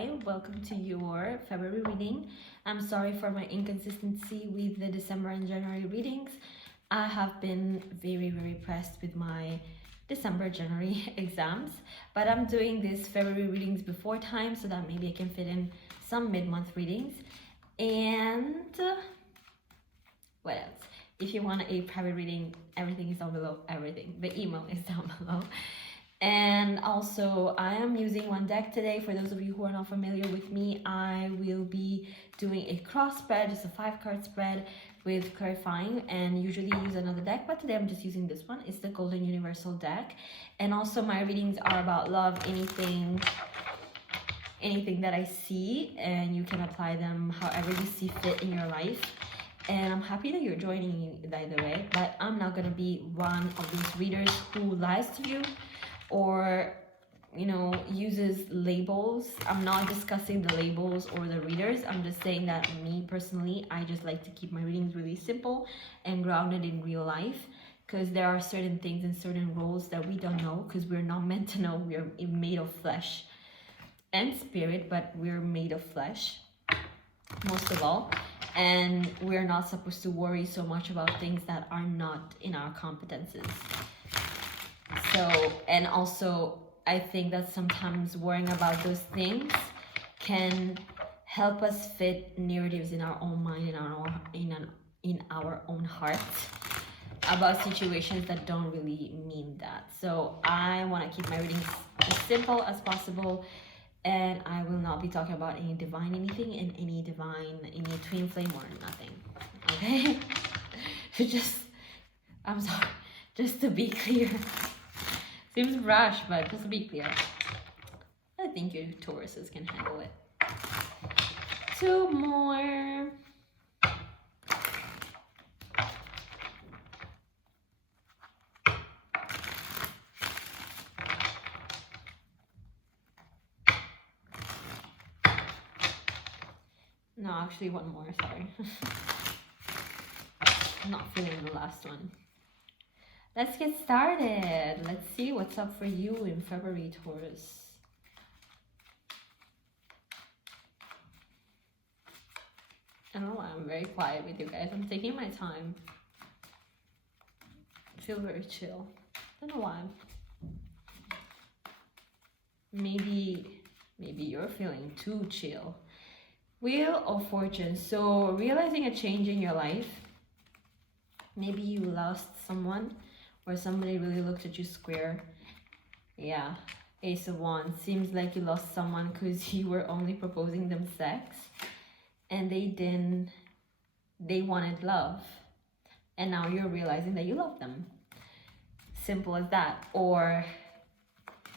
Hi, welcome to your February reading. I'm sorry for my inconsistency with the December and January readings. I have been very pressed with my December, January exams, but I'm doing these February readings before time so that maybe I can fit in some mid-month readings. And what else? If you want a private reading, everything is down below. Everything. The email is down below. And also, I am using one deck today. For those of you who are not familiar with me, I will be doing a cross spread, just a 5-card spread with clarifying, and usually use another deck, but today I'm just using this one. It's the Golden Universal deck. And also my readings are about love, anything that I see, and you can apply them however you see fit in your life. And I'm happy that you're joining me, by the way, but I'm not gonna be one of those readers who lies to you or uses labels. I'm not discussing the labels or the readers. I'm just saying that me personally, I just like to keep my readings really simple and grounded in real life, because there are certain things and certain roles that we don't know, because we're not meant to know. We're made of flesh and spirit, but we're made of flesh most of all, and we're not supposed to worry so much about things that are not in our competences. So, and also I think that sometimes worrying about those things can help us fit narratives in our own mind, in our own heart, about situations that don't really mean that. So I want to keep my readings as simple as possible, and I will not be talking about any divine anything and any twin flame or nothing. Okay? I'm sorry, just to be clear. Seems rash, but just to be clear, I think your Tauruses can handle it. 2 more. No, actually 1 more, sorry. I'm not feeling the last one. Let's get started. Let's see what's up for you in February, Taurus. I don't know why I'm very quiet with you guys. I'm taking my time. I feel very chill. I don't know why. Maybe you're feeling too chill. Wheel of Fortune. So realizing a change in your life. Maybe you lost someone, or somebody really looked at you square. Yeah, Ace of Wands. Seems like you lost someone because you were only proposing them sex, and they wanted love, and now you're realizing that you love them. Simple as that. Or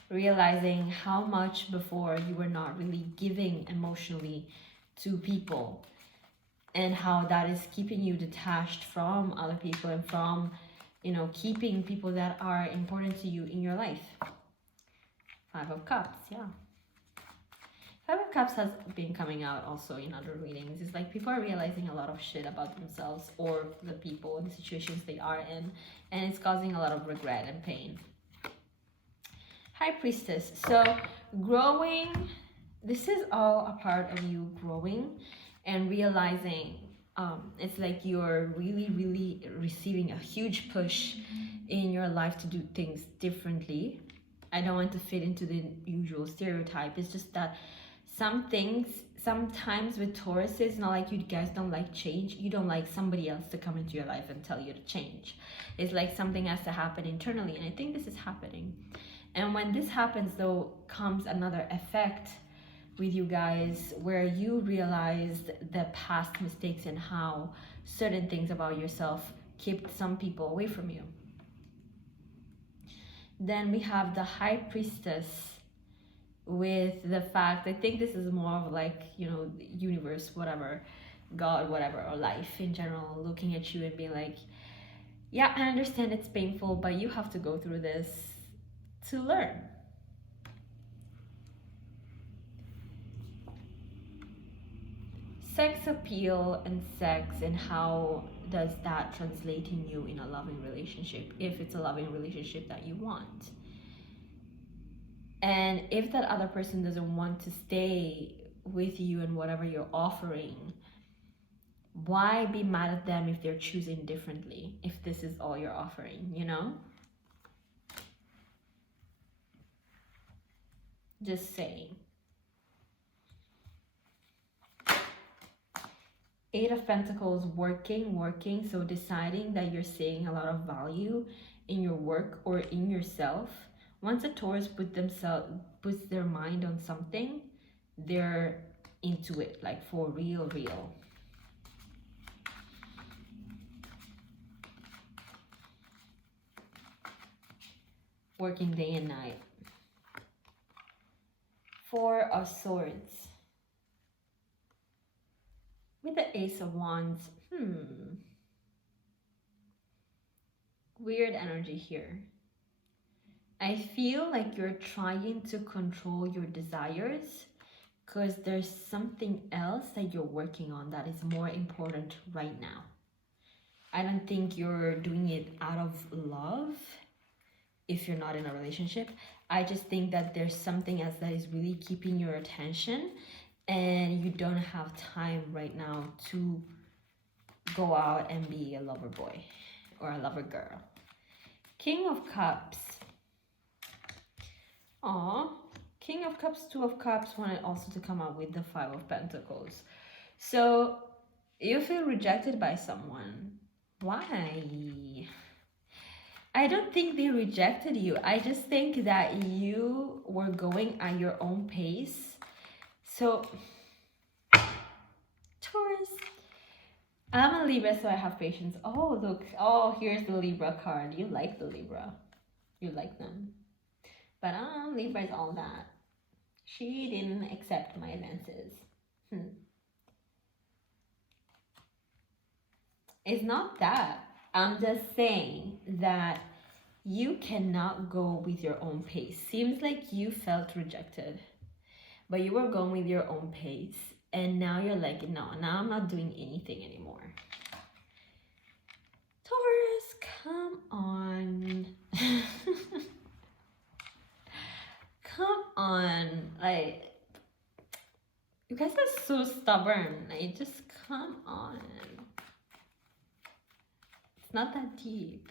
realizing how much before you were not really giving emotionally to people, and how that is keeping you detached from other people and from keeping people that are important to you in your life. 5 of Cups, yeah. 5 of Cups has been coming out also in other readings. It's like people are realizing a lot of shit about themselves or the people and the situations they are in, and it's causing a lot of regret and pain. High Priestess. So growing, this is all a part of you growing and realizing it's like you're really receiving a huge push in your life to do things differently. I don't want to fit into the usual stereotype. It's just that some things, sometimes with Taurus, it's not like you guys don't like change. You don't like somebody else to come into your life and tell you to change. It's like something has to happen internally, and I think this is happening. And when this happens, though, comes another effect with you guys, where you realized the past mistakes and how certain things about yourself kept some people away from you. Then we have the High Priestess with the fact, I think this is more of like, the universe, whatever, God, whatever, or life in general, looking at you and being like, yeah, I understand it's painful, but you have to go through this to learn. Sex appeal and sex, and how does that translate in you in a loving relationship, if it's a loving relationship that you want. And if that other person doesn't want to stay with you and whatever you're offering, why be mad at them if they're choosing differently, if this is all you're offering, you know? Just saying. Eight of Pentacles, working. So deciding that you're seeing a lot of value in your work or in yourself. Once a Taurus puts their mind on something, they're into it, like for real. Working day and night. Four of Swords. With the Ace of Wands, weird energy here. I feel like you're trying to control your desires because there's something else that you're working on that is more important right now. I don't think you're doing it out of love if you're not in a relationship. I just think that there's something else that is really keeping your attention and you don't have time right now to go out and be a lover boy or a lover girl. King of Cups. Aw, King of Cups, Two of Cups wanted also to come out with the Five of Pentacles. So you feel rejected by someone. Why? I don't think they rejected you. I just think that you were going at your own pace. So, Taurus, I'm a Libra, so I have patience. Oh, look. Oh, here's the Libra card. You like the Libra. You like them. But Libra is all that. She didn't accept my advances. It's not that. I'm just saying that you cannot go with your own pace. Seems like you felt rejected, but you were going with your own pace. And now you're like, no, now I'm not doing anything anymore. Taurus, come on. Come on. Like, you guys are so stubborn. Like, just come on. It's not that deep.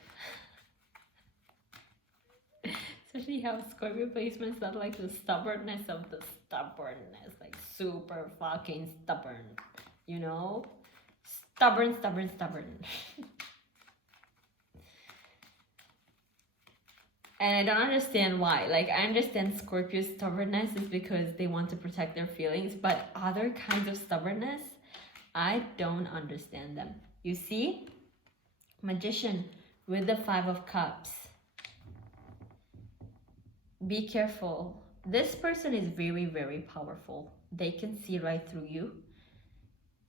Especially how Scorpio placements that like the stubbornness of the stubbornness. Like super fucking stubborn. You know? Stubborn. And I don't understand why. Like, I understand Scorpio's stubbornness is because they want to protect their feelings, but other kinds of stubbornness, I don't understand them. You see? Magician with the Five of Cups. Be careful. This person is very, very powerful. They can see right through you.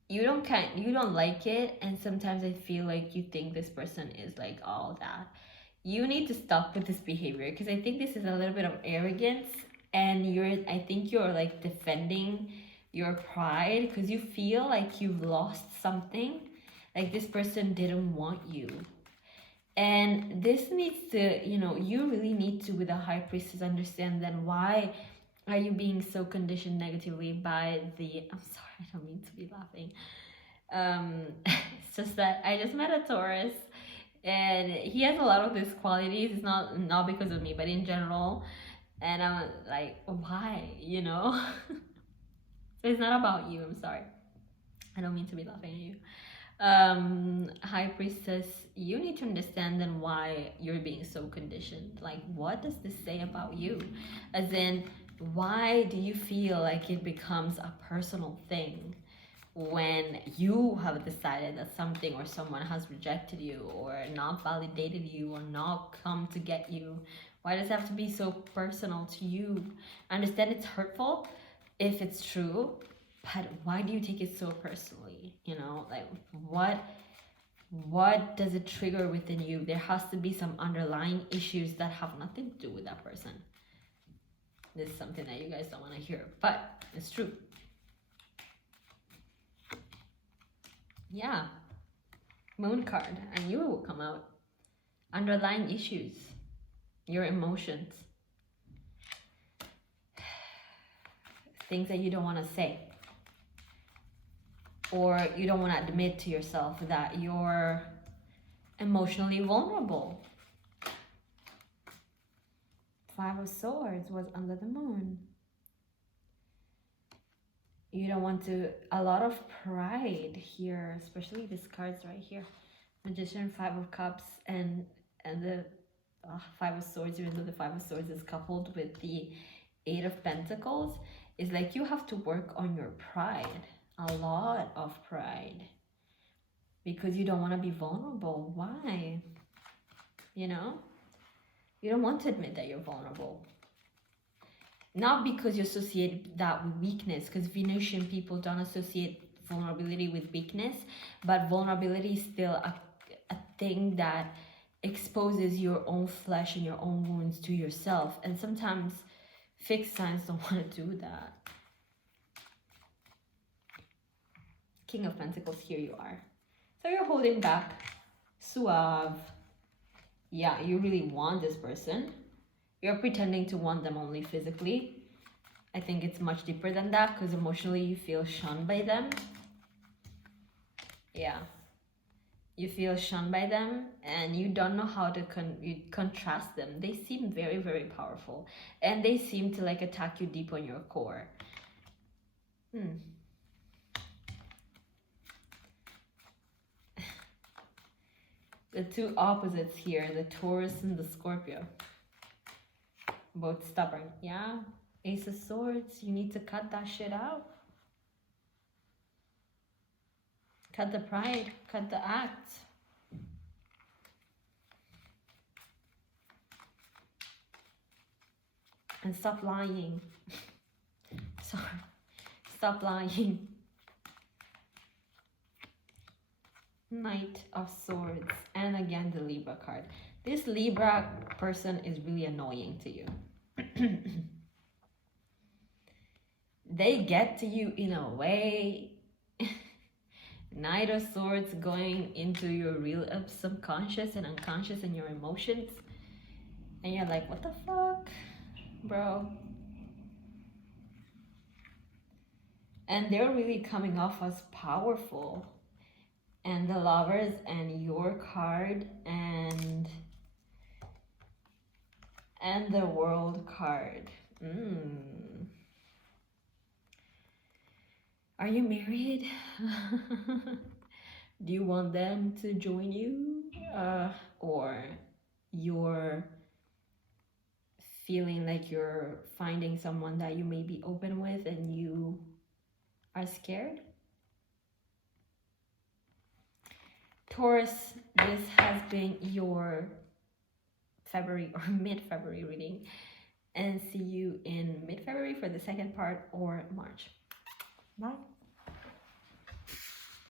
You don't like it, and sometimes I feel like you think this person is like all that. You need to stop with this behavior because I think this is a little bit of arrogance, and I think you're like defending your pride because you feel like you've lost something, like this person didn't want you. And this needs to, you really need to, with a High Priestess, understand then why are you being so conditioned negatively by I'm sorry, I don't mean to be laughing. It's just that I just met a Taurus and he has a lot of these qualities. It's not because of me, but in general. And I'm like, why? So it's not about you. I'm sorry. I don't mean to be laughing at you. High Priestess, you need to understand then why you're being so conditioned. Like, what does this say about you? As in, why do you feel like it becomes a personal thing when you have decided that something or someone has rejected you or not validated you or not come to get you? Why does it have to be so personal to you? I understand it's hurtful if it's true, but why do you take it so personally? Like, what does it trigger within you? There has to be some underlying issues that have nothing to do with that person. This is something that you guys don't want to hear, but it's true. Yeah. Moon card. I knew it would come out. Underlying issues. Your emotions. things that you don't want to say, or you don't want to admit to yourself that you're emotionally vulnerable. Five of Swords was under the moon. You don't want to, a lot of pride here, especially these cards right here. Magician, Five of Cups, and the Five of Swords, even though the Five of Swords is coupled with the Eight of Pentacles, is like you have to work on your pride, a lot of pride, because you don't want to be vulnerable. Why? You know? You don't want to admit that you're vulnerable. Not because you associate that with weakness, because Venusian people don't associate vulnerability with weakness, but vulnerability is still a thing that exposes your own flesh and your own wounds to yourself. And sometimes fixed signs don't want to do that. King of Pentacles, here you are. So you're holding back. Suave. Yeah, you really want this person. You're pretending to want them only physically. I think it's much deeper than that, because emotionally you feel shunned by them. Yeah. You feel shunned by them, and you don't know how to contrast them. They seem very, very powerful, and they seem to like attack you deep on your core. The two opposites here, the Taurus and the Scorpio. Both stubborn. Yeah. Ace of Swords, you need to cut that shit out. Cut the pride, cut the act. And stop lying. Sorry. Stop lying. Knight of Swords. And again, the Libra card. This Libra person is really annoying to you. They get to you in a way. Knight of Swords going into your real subconscious and unconscious and your emotions. And you're like, what the fuck, bro? And they're really coming off as powerful. And the Lovers and your card and the World card. Are you married? Do you want them to join you? Or you're feeling like you're finding someone that you may be open with and you are scared? Taurus, this has been your February or mid-February reading, and see you in mid-February for the second part, or March. Bye.